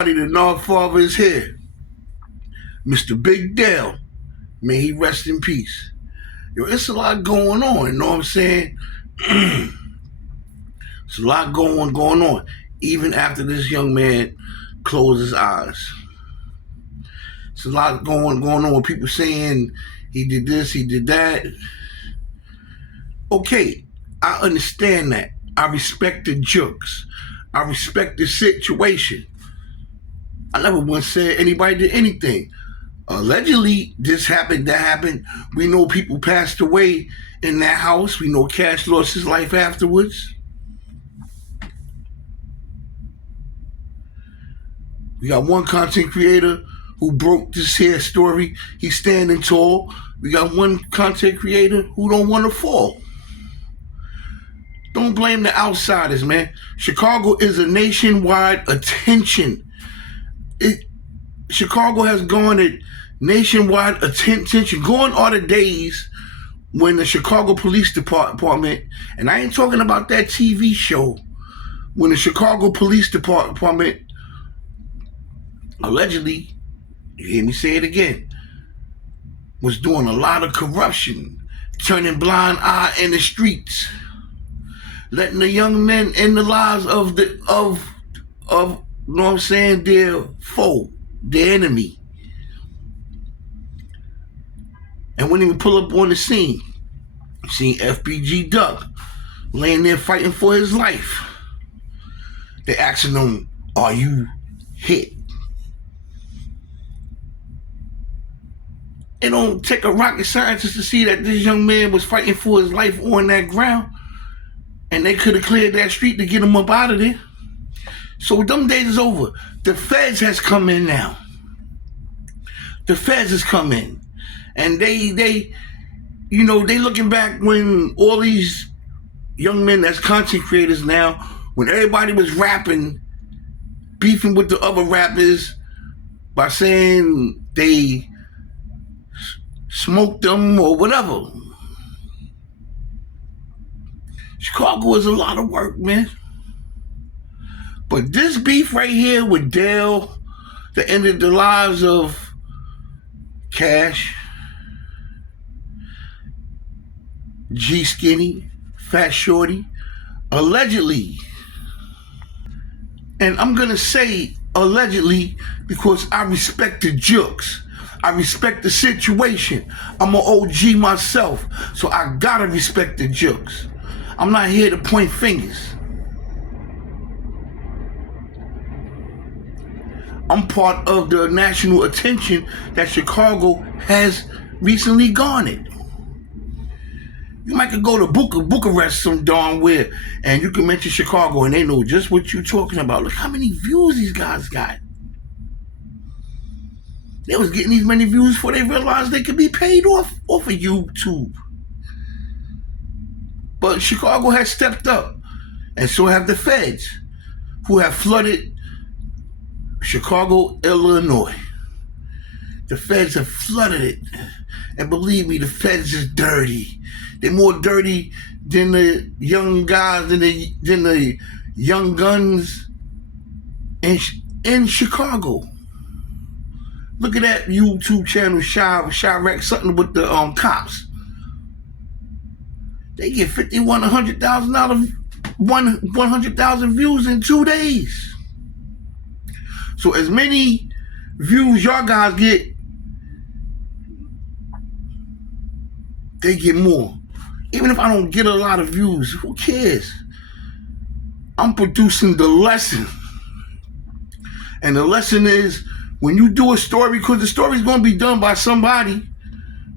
The Godfather is here. Mr. Big Dale. May he rest in peace. Yo, it's a lot going on, you know what I'm saying? It's a lot going on. Even after this young man closed his eyes. It's a lot going on with people saying he did this, he did that. Okay, I understand that. I respect the Juxx. I respect the situation. I never once said anybody did anything. Allegedly, this happened, that happened. We know people passed away in that house. We know Cash lost his life afterwards. We got one content creator who broke this here story. He's standing tall. We got one content creator who don't want to fall. Don't blame the outsiders, man. Chicago is a nationwide attention. Chicago has garnered nationwide attention. Gone are the days when the Chicago Police Department, and I ain't talking about that TV show, when the Chicago Police Department allegedly, you hear me say it again, was doing a lot of corruption, turning blind eye in the streets, letting the young men in the lives of you know what I'm saying, their foe, their enemy. And when he would pull up on the scene, you seen FBG Duck laying there fighting for his life. They asking him, are you hit? It don't take a rocket scientist to see that this young man was fighting for his life on that ground, and they could have cleared that street to get him up out of there. So them days is over. The feds has come in now. The feds has come in. And they you know, they looking back when all these young men that's content creators now, when everybody was rapping, beefing with the other rappers by saying they smoked them or whatever. Chicago is a lot of work, man. But this beef right here with Dale that ended the lives of Cash, G Skinny, Fat Shorty, allegedly. And I'm gonna say allegedly because I respect the Juxx. I respect the situation. I'm an OG myself, so I gotta respect the Juxx. I'm not here to point fingers. I'm part of the national attention that Chicago has recently garnered. You might could go to Bucharest some darn where, and you can mention Chicago and they know just what you're talking about. Look how many views these guys got. They was getting these many views before they realized they could be paid off of YouTube. But Chicago has stepped up, and so have the feds, who have flooded Chicago, Illinois. The feds have flooded it. And believe me, the feds is dirty. They're more dirty than the young guys, than the young guns in Chicago. Look at that YouTube channel, Chirac, something with the cops. They get 100,000 views in 2 days. So as many views y'all guys get, they get more. Even if I don't get a lot of views, who cares? I'm producing the lesson. And the lesson is, when you do a story, because the story's going to be done by somebody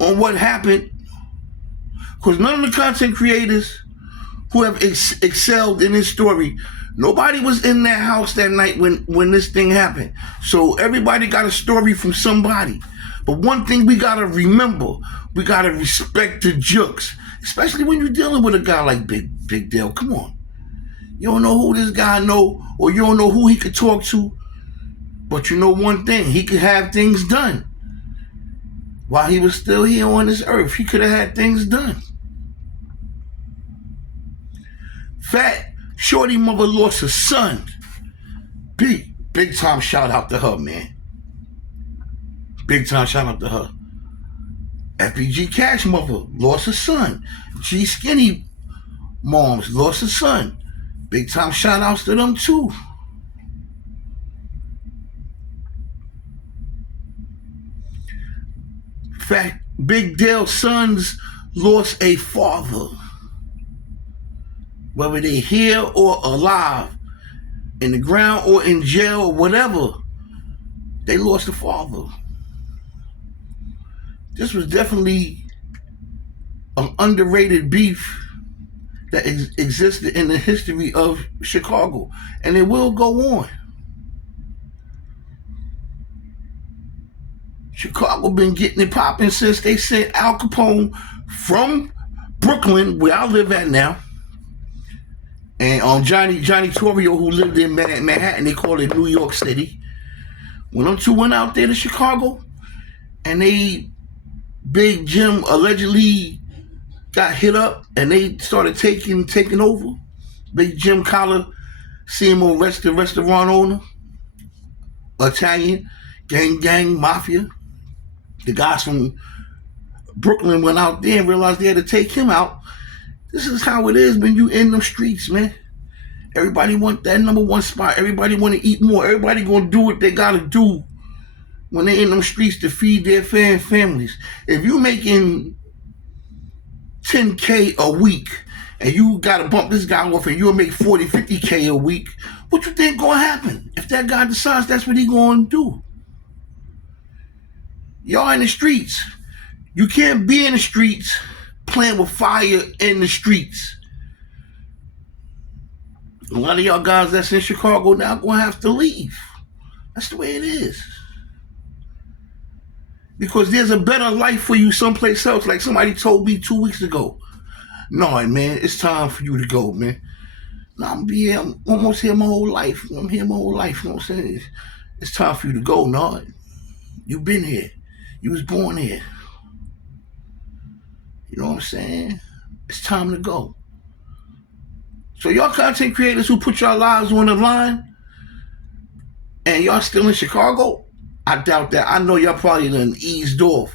on what happened, because none of the content creators who have excelled in this story, nobody was in that house that night when this thing happened. So everybody got a story from somebody. But one thing we got to remember, we got to respect the Juxx, especially when you're dealing with a guy like Big Dale. Come on. You don't know who this guy know, or you don't know who he could talk to, but you know one thing, he could have things done. While he was still here on this earth, he could have had things done. Fat Shorty mother lost a son. Big time shout out to her, man. Big time shout out to her. FBG Cash mother lost her son. G Skinny moms lost her son. Big time shout outs to them too. In fact, Big Dale's sons lost a father. Whether they're here or alive, in the ground or in jail or whatever, they lost a father. This was definitely an underrated beef that existed in the history of Chicago, and it will go on. Chicago been getting it popping since they sent Al Capone from Brooklyn, where I live at now, and Johnny Torrio, who lived in Manhattan, they call it New York City. When them two went out there to Chicago, and Big Jim allegedly got hit up, and they started taking over. Big Jim Collar, CMO restaurant owner, Italian, gang, mafia. The guys from Brooklyn went out there and realized they had to take him out. This is how it is when you in them streets, man. Everybody want that number one spot. Everybody want to eat more. Everybody gonna do what they gotta do when they in them streets to feed their families. If you making $10K a week and you gotta bump this guy off and you'll make 40, 50K a week, what you think gonna happen if that guy decides that's what he gonna do? Y'all in the streets. You can't be in the streets playing with fire in the streets. A lot of y'all guys that's in Chicago now gonna have to leave. That's the way it is. Because there's a better life for you someplace else. Like somebody told me 2 weeks ago. No, man, it's time for you to go, man. No, I'm almost here my whole life. I'm here my whole life. You know what I'm saying? It's time for you to go, no. You've been here. You was born here. You know what I'm saying? It's time to go. So y'all content creators who put your lives on the line and y'all still in Chicago, I doubt that. I know y'all probably done eased off.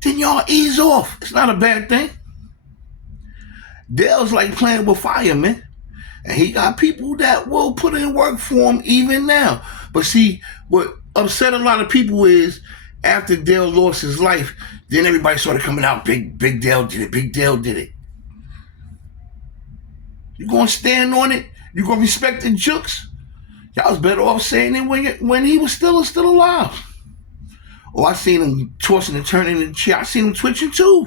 Then y'all ease off. It's not a bad thing. Dale's like playing with fire, man. And he got people that will put in work for him even now. But see, what upset a lot of people is after Dale lost his life, then everybody started coming out, Big Dale did it, Big Dale did it. You gonna stand on it? You gonna respect the Juxx? Y'all was better off saying it when he was still alive. Oh, I seen him tossing and turning in the chair. I seen him twitching too.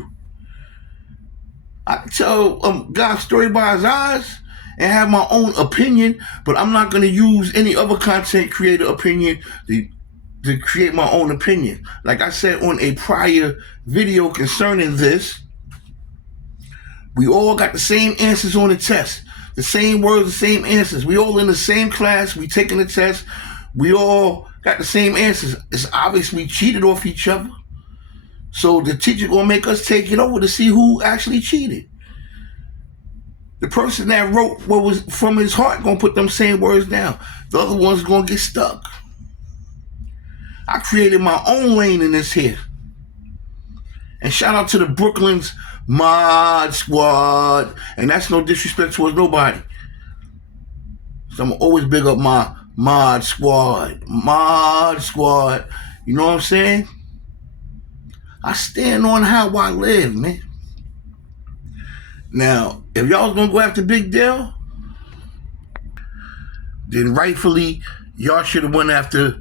I can tell God's story by his eyes and have my own opinion, but I'm not gonna use any other content creator opinion to create my own opinion. Like I said on a prior video concerning this, we all got the same answers on the test. The same words, the same answers. We all in the same class. We taking the test. We all got the same answers. It's obvious we cheated off each other. So the teacher gonna make us take it over to see who actually cheated. The person that wrote what was from his heart gonna put them same words down. The other one's gonna get stuck. I created my own lane in this here. And shout out to the Brooklyn's Mod Squad. And that's no disrespect towards nobody. So I'm always big up my Mod Squad. Mod Squad. You know what I'm saying? I stand on how I live, man. Now, if y'all was gonna go after Big Dale, then rightfully, y'all should have went after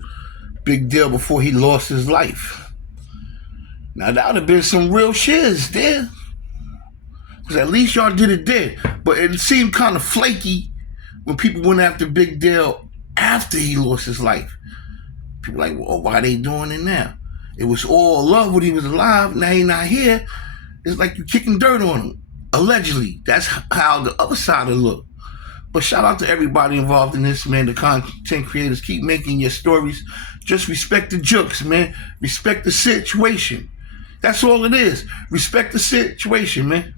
Big Dale before he lost his life. Now, that would have been some real shiz there. Because at least y'all did it there. But it seemed kind of flaky when people went after Big Dale after he lost his life. People like, well, why are they doing it now? It was all love when he was alive. Now he not here. It's like you kicking dirt on him. Allegedly. That's how the other side of it look. But shout out to everybody involved in this, man. The content creators, keep making your stories. Just respect the Juxx, man. Respect the situation. That's all it is. Respect the situation, man.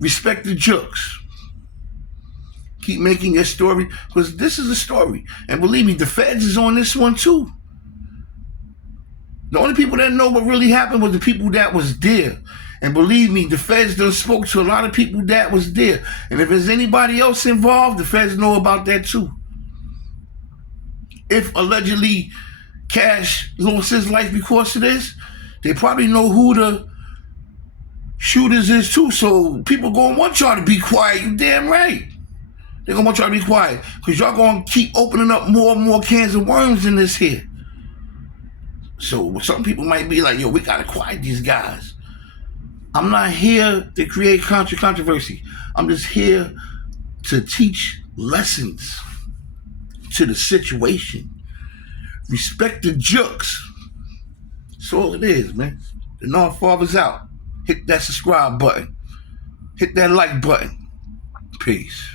Respect the Juxx. Keep making your story, because this is a story. And believe me, the feds is on this one too. The only people that know what really happened was the people that was there. And believe me, the feds done spoke to a lot of people that was there. And if there's anybody else involved, the feds know about that too. If allegedly Cash lost his life because of this, they probably know who the shooters is too. So people gonna want y'all to be quiet. You damn right. They're gonna want y'all to be quiet, because y'all gonna keep opening up more and more cans of worms in this here. So some people might be like, yo, we gotta quiet these guys. I'm not here to create controversy. I'm just here to teach lessons to the situation. Respect the Juxx. That's all it is, man. The North Father's out. Hit that subscribe button. Hit that like button. Peace.